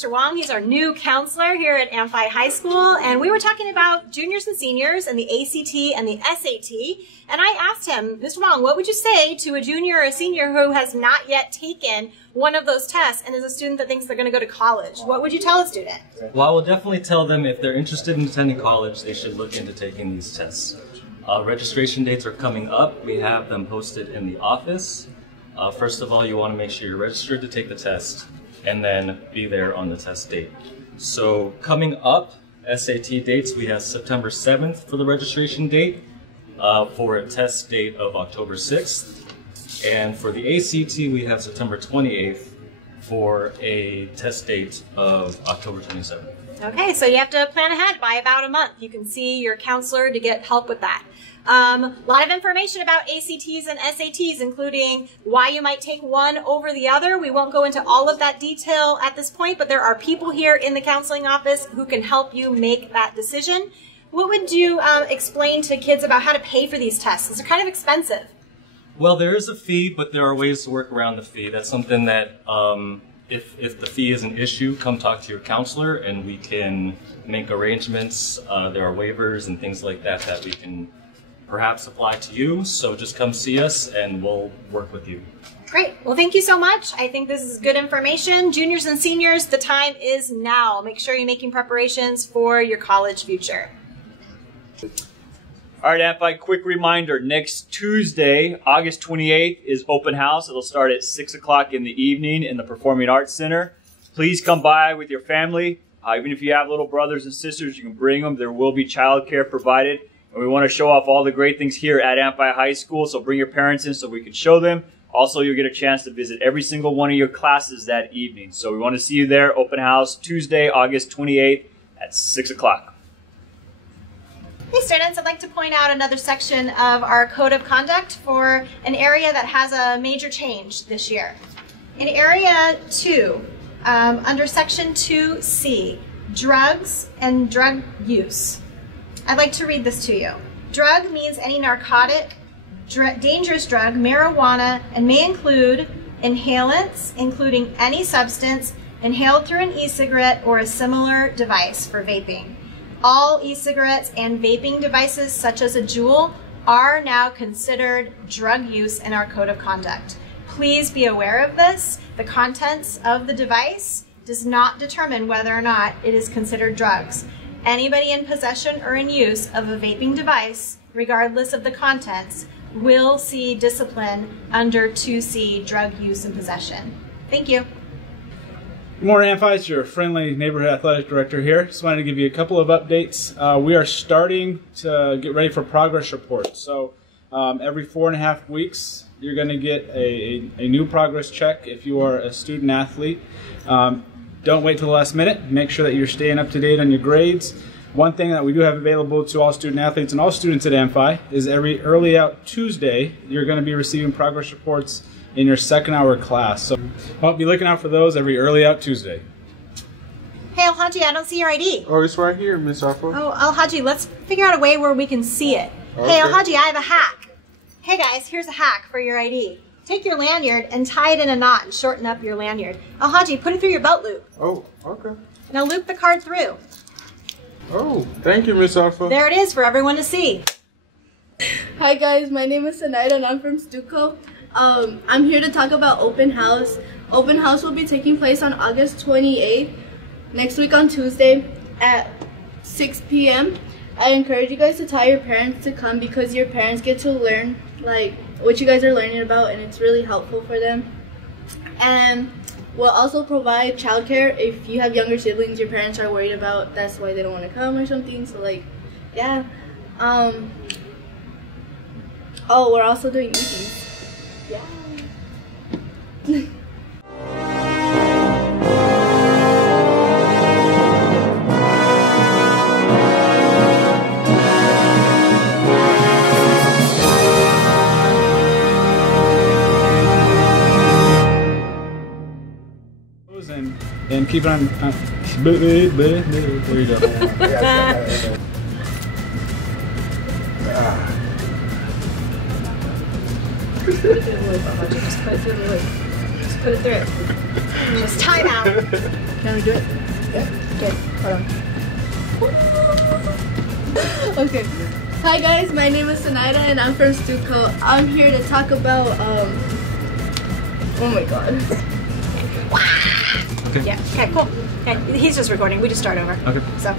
Mr. Wong. He's our new counselor here at Amphi High School, and we were talking about juniors and seniors and the ACT and the SAT, and I asked him, Mr. Wong, what would you say to a junior or a senior who has not yet taken one of those tests and is a student that thinks they're going to go to college? What would you tell a student? Well, I will definitely tell them if they're interested in attending college, they should look into taking these tests. Registration dates are coming up. We have them posted in the office. First of all, you want to make sure you're registered to take the test and then be there on the test date. So coming up, SAT dates, we have September 7th for the registration date, for a test date of October 6th. And for the ACT, we have September 28th for a test date of October 27th. Okay, so you have to plan ahead by about a month. You can see your counselor to get help with that. A lot of information about ACTs and SATs, including why you might take one over the other. We won't go into all of that detail at this point, but there are people here in the counseling office who can help you make that decision. What would you explain to kids about how to pay for these tests? Because they're kind of expensive. Well, there is a fee, but there are ways to work around the fee. That's something that, if the fee is an issue, come talk to your counselor and we can make arrangements. There are waivers and things like that that we can perhaps apply to you. So just come see us and we'll work with you. Great. Well, thank you so much. I think this is good information. Juniors and seniors, the time is now. Make sure you're making preparations for your college future. All right, Amphi, quick reminder, next Tuesday, August 28th is open house. It'll start at 6 o'clock in the evening in the Performing Arts Center. Please come by with your family. Even if you have little brothers and sisters, you can bring them. There will be childcare provided. And we want to show off all the great things here at Amphi High School, so bring your parents in so we can show them. Also, you'll get a chance to visit every single one of your classes that evening. So we want to see you there, open house, Tuesday, August 28th at 6 o'clock. Hey students, I'd like to point out another section of our Code of Conduct for an area that has a major change this year. In Area 2, under Section 2C, Drugs and Drug Use. I'd like to read this to you. Drug means any narcotic, dangerous drug, marijuana, and may include inhalants, including any substance inhaled through an e-cigarette or a similar device for vaping. All e-cigarettes and vaping devices, such as a Juul, are now considered drug use in our Code of Conduct. Please be aware of this. The contents of the device does not determine whether or not it is considered drugs. Anybody in possession or in use of a vaping device, regardless of the contents, will see discipline under 2C, drug use and possession. Thank you. Good morning, Amphi. It's your friendly neighborhood athletic director here. Just wanted to give you a couple of updates. We are starting to get ready for progress reports. So every 4.5 weeks, you're going to get a new progress check if you are a student athlete. Don't wait till the last minute. Make sure that you're staying up to date on your grades. One thing that we do have available to all student athletes and all students at Amphi is every early out Tuesday, you're going to be receiving progress reports in your second hour class. So I'll be looking out for those every early out Tuesday. Hey Alhaji, I don't see your ID. Oh, it's right here, Miss Alpha. Oh, Alhaji, let's figure out a way where we can see it. Okay. Hey Alhaji, I have a hack. Hey guys, here's a hack for your ID. Take your lanyard and tie it in a knot and shorten up your lanyard. Alhaji, put it through your belt loop. Oh, okay. Now loop the card through. Oh, thank you, Miss Alpha. There it is for everyone to see. Hi guys, my name is Sanaida and I'm from Stuco. I'm here to talk about open house. Open house will be taking place on August 28th, next week on Tuesday at 6 p.m. I encourage you guys to tell your parents to come because your parents get to learn like what you guys are learning about, and it's really helpful for them. And we'll also provide childcare if you have younger siblings your parents are worried about, that's why they don't want to come or something. So like, yeah. Oh, we're also doing meetings. Yeah. And keep it on. There you go. Just put it through the loop. put it through. Just time out. Can we do it? Yeah. Okay, hold on. Okay. Hi guys, my name is Sanaida and I'm from Stuco. I'm here to talk about oh my god. Okay. Yeah, okay, cool. Okay, he's just recording. We just start over. Okay. So,